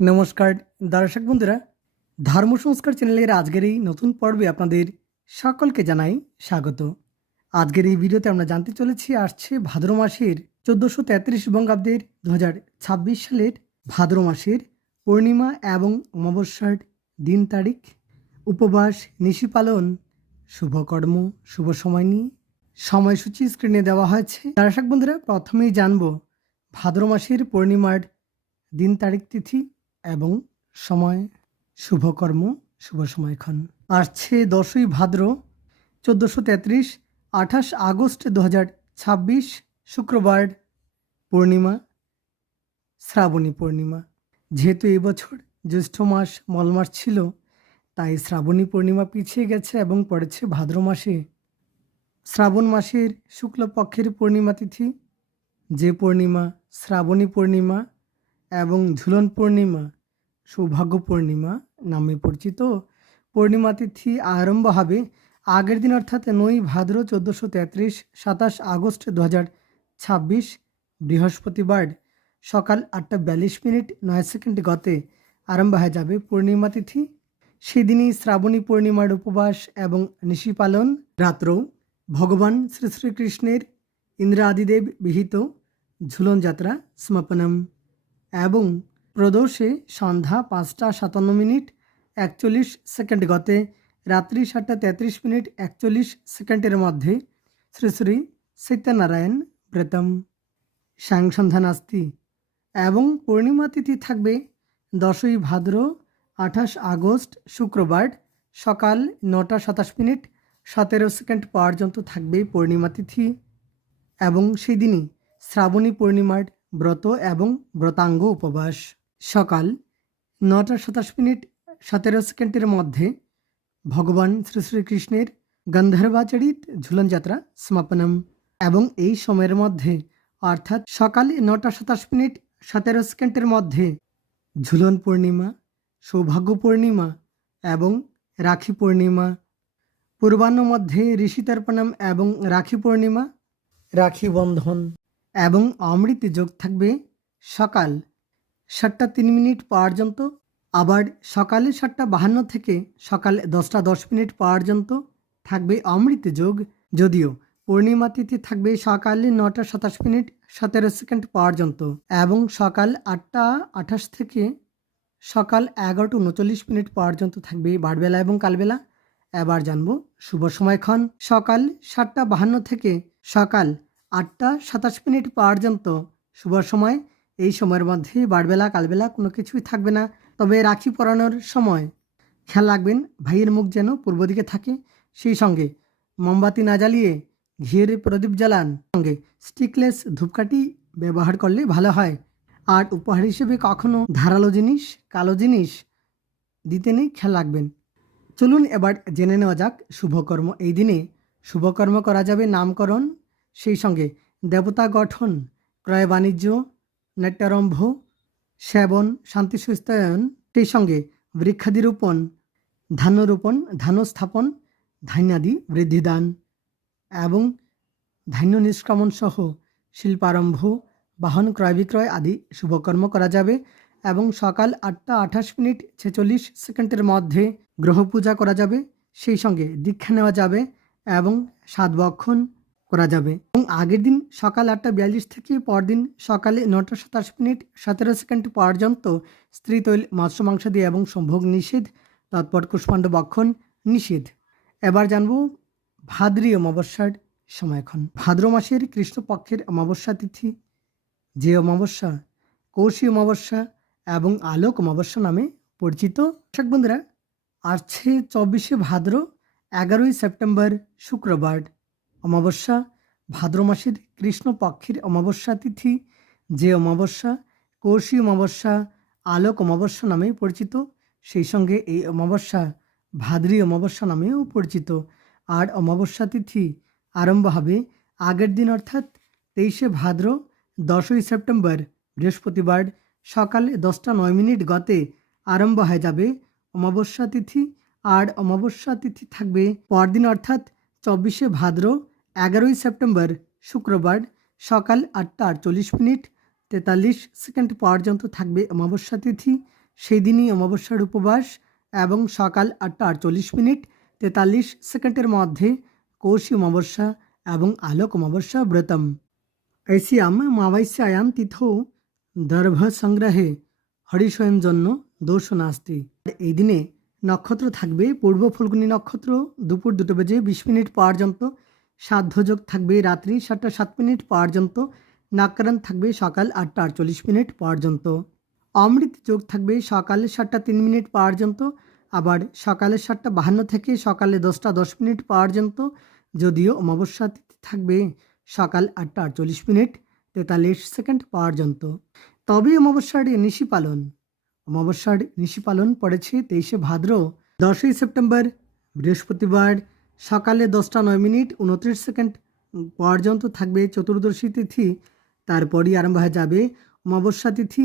নমস্কার দর্শক বন্ধুরা, ধর্ম সংস্কার চ্যানেলের আজকের এই নতুন পর্বে আপনাদের সকলকে জানাই স্বাগত। আজকের এই ভিডিওতে আমরা জানতে চলেছি আসছে ভাদ্র মাসের 1433 বঙ্গাব্দের 2026 সালের ভাদ্র মাসের পূর্ণিমা এবং অমাবস্যার দিন তারিখ, উপবাস, নিশি পালন, শুভকর্ম, শুভ সময় নিয়ে সময়সূচি স্ক্রিনে দেওয়া হয়েছে। দর্শক বন্ধুরা, প্রথমেই জানব ভাদ্র মাসের পূর্ণিমার দিন তারিখ, তিথি এবং সময়, শুভকর্ম, শুভ সময়ক্ষণ। আসছে 10ই ভাদ্র 1433, 28 আগস্ট 2026 শুক্রবার, পূর্ণিমা, শ্রাবণী পূর্ণিমা। যেহেতু এই বছর জ্যৈষ্ঠ মাস মল মাস ছিল, তাই শ্রাবণী পূর্ণিমা পিছিয়ে গেছে এবং পড়েছে ভাদ্র মাসে। শ্রাবণ মাসের শুক্লপক্ষের পূর্ণিমা তিথি, যে পূর্ণিমা শ্রাবণী পূর্ণিমা এবং ঝুলন পূর্ণিমা, সৌভাগ্য পূর্ণিমা নামে পরিচিত। পূর্ণিমা তিথি আরম্ভ হবে আগের দিন অর্থাৎ 9ই ভাদ্র 1433, 27 আগস্ট 2026 বৃহস্পতিবার সকাল 8:42 9 গতে আরম্ভ হয়ে যাবে পূর্ণিমা তিথি। সেদিনই শ্রাবণী পূর্ণিমার উপবাস এবং নিশি পালন। রাত্রেও ভগবান শ্রী শ্রীকৃষ্ণের ইন্দ্রাদিদেব বিহিত ঝুলন যাত্রা সমাপনম এবং প্রদোষে সন্ধ্যা 5টা 57 41 গতে রাত্রি 7টা 33 41 মধ্যে শ্রী শ্রী সত্যনারায়ণ ব্রতম সাংসন্ধ্যা নাস্তি। এবং পূর্ণিমা তিথি থাকবে 10ই ভাদ্র 28 আগস্ট শুক্রবার সকাল 9টা 27 17 পর্যন্ত থাকবে পূর্ণিমা তিথি। এবং সেদিনই শ্রাবণী পূর্ণিমার ব্রত এবং ব্রতাঙ্গ উপবাস। সকাল 9টা 27 17 মধ্যে ভগবান শ্রী শ্রীকৃষ্ণের গন্ধর্বাচরিত ঝুলন যাত্রা সমাপনম এবং এই সময়ের মধ্যে অর্থাৎ সকাল 9টা 27 17 মধ্যে ঝুলন পূর্ণিমা, সৌভাগ্য পূর্ণিমা এবং রাখি পূর্ণিমা। পূর্বাহ্ন মধ্যে ঋষিতর্পণম এবং রাখি পূর্ণিমা, রাখি বন্ধন এবং অমৃত যোগ থাকবে সকাল 7টা 3 পর্যন্ত। আবার সকালে 7টা 52 থেকে সকাল 10টা 10 পর্যন্ত থাকবে অমৃত যোগ। যদিও পূর্ণিমা তিথি থাকবে সকালে 9টা 27 17 পর্যন্ত এবং সকাল 8টা 28 থেকে সকাল 11টা 39 পর্যন্ত থাকবে বারবেলা এবং কালবেলা। এবার জানবো শুভ সময়ক্ষণ। সকাল 7টা 52 থেকে সকাল 8টা 27 পর্যন্ত শুভ সময়। এই সময়ের মধ্যে বারবেলা কালবেলা কোনো কিছুই থাকবে না। তবে রাখি পরানোর সময় খেয়াল রাখবেন ভাইয়ের মুখ যেন পূর্ব দিকে থাকে। সেই সঙ্গে মোমবাতি না জ্বালিয়ে ঘিয়ের প্রদীপ জ্বালান। সঙ্গে স্টিকলেস ধূপকাঠি ব্যবহার করলে ভালো হয়। আর উপহার হিসেবে কখনো ধারালো জিনিস, কালো জিনিস দিতে নেই, খেয়াল রাখবেন। চলুন এবার জেনে নেওয়া যাক শুভকর্ম। এই দিনে শুভকর্ম করা যাবে নামকরণ, সেই সঙ্গে দেবতা গঠন, ক্রয় বাণিজ্য, নাট্যারম্ভ, সেবন, শান্তি সুস্থায়ন, সেই সঙ্গে বৃক্ষাদি রোপণ, ধান্য রোপণ, ধান্য স্থাপন, ধান্যাদি বৃদ্ধিদান এবং ধান্য নিষ্ক্রমণ সহ শিল্পারম্ভ, বাহন ক্রয় বিক্রয় আদি শুভকর্ম করা যাবে। এবং সকাল 8টা 28 46 মধ্যে গ্রহ পূজা করা যাবে, সেই সঙ্গে দীক্ষা নেওয়া যাবে এবং সাতবক্ষণ করা যাবে। এবং আগের দিন সকাল 8টা 42 থেকে পরদিন সকালে 9টা 27 17 পর্যন্ত স্ত্রী তৈল, মাংস মাংস দিয়ে এবং সম্ভোগ নিষেধ, তৎপর কুষ্মাণ্ড বক্ষণ নিষেধ। এবার জানব ভাদ্রী অমাবস্যার সময়ক্ষণ। ভাদ্র মাসের কৃষ্ণপক্ষের অমাবস্যা তিথি, যে অমাবস্যা কৌশী অমাবস্যা এবং আলোক অমাবস্যা নামে পরিচিত। দর্শক বন্ধুরা, আসছে 24শে ভাদ্র 11ই সেপ্টেম্বর শুক্রবার অমাবস্যা। ভাদ্র মাসের কৃষ্ণপক্ষের অমাবস্যা তিথি, যে অমাবস্যা কৌশী অমাবস্যা, আলোক অমাবস্যা নামে পরিচিত। সেই সঙ্গে এই অমাবস্যা ভাদ্রী অমাবস্যা নামেও পরিচিত। আর অমাবস্যা তিথি আরম্ভ হবে আগের দিন অর্থাৎ 23শে ভাদ্র 10ই সেপ্টেম্বর বৃহস্পতিবার সকাল 10টা 9 গতে আরম্ভ হয়ে যাবে অমাবস্যা তিথি। আর অমাবস্যা তিথি থাকবে পরদিন অর্থাৎ 24শে ভাদ্র 11ই সেপ্টেম্বর শুক্রবার সকাল 8টা 48 43 পর্যন্ত থাকবে অমাবস্যা তিথি। সেই দিনই অমাবস্যার উপবাস এবং সকাল 8:48 43 সেকেন্ডের মধ্যে কৌশী অমাবস্যা এবং আলোক অমাবস্যা ব্রতম ऐस्याम अमावस्यायां तिथौ দর্ভ সংগ্রহে হরিশয়ন জন্য দোষ নাস্তি। এই দিনে নক্ষত্র থাকবে পূর্ব ফল্গুনী নক্ষত্র দুপুর 2:20 পর্যন্ত, সাধ্যযোগ থাকবে রাত্রি 7:07 পর্যন্ত, নাকরান থাকবে সকাল 8:48 পর্যন্ত, অমৃত যোগ থাকবে সকাল 7:03 পর্যন্ত, আবার সকালে 7:52 থেকে সকালে 10:10 পর্যন্ত। যদিও অমাবস্যা তিথি থাকবে সকাল 8:48 43 সেকেন্ড পর্যন্ত। তবে অমাবস্যার নিশি পালন পড়েছে 23 ভাদ্র 10ই সেপ্টেম্বর বৃহস্পতিবার সকালে 10:09 29 সেকেন্ড পর্যন্ত থাকবে চতুর্দশী তিথি। তারপরই আরম্ভ হয়ে যাবে অমাবস্যা তিথি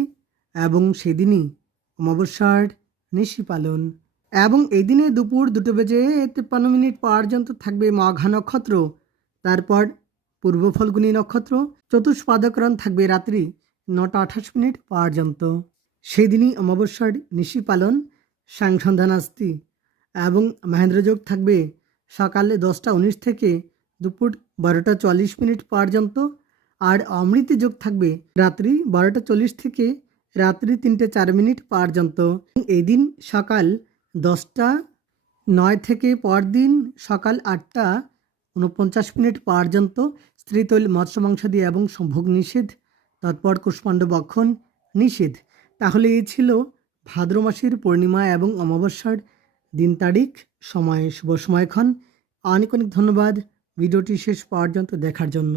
এবং সেদিনই অমাবস্যার নিশি পালন। এবং এই দিনে দুপুর 2:53 পর্যন্ত থাকবে মঘা নক্ষত্র। তারপর পূর্ব ফল্গুনী নক্ষত্র, চতুষ্পাদকরণ থাকবে রাত্রি 9:28 পর্যন্ত। সেদিনই অমাবস্যার নিশি পালন সাংসন্ধ্যা নাস্তি এবং মহেন্দ্রযোগ থাকবে সকালে 10:19 থেকে দুপুর 12:40 পর্যন্ত। আর অমৃত যোগ থাকবে রাত্রি 12:40 থেকে রাত্রি 3:04 পর্যন্ত। এই দিন সকাল 10:09 থেকে পরদিন সকাল 8:49 পর্যন্ত স্ত্রীতৈল মৎস্য মাংসাদি এবং সম্ভোগ নিষেধ, তৎপর কুষ্মাণ্ড বক্ষণ নিষেধ। তাহলে এই ছিল ভাদ্র মাসের পূর্ণিমা এবং অমাবস্যার দিন তারিখ সময় শুভ সময়ক্ষণ। অনেক অনেক ধন্যবাদ ভিডিওটি শেষ পর্যন্ত দেখার জন্য।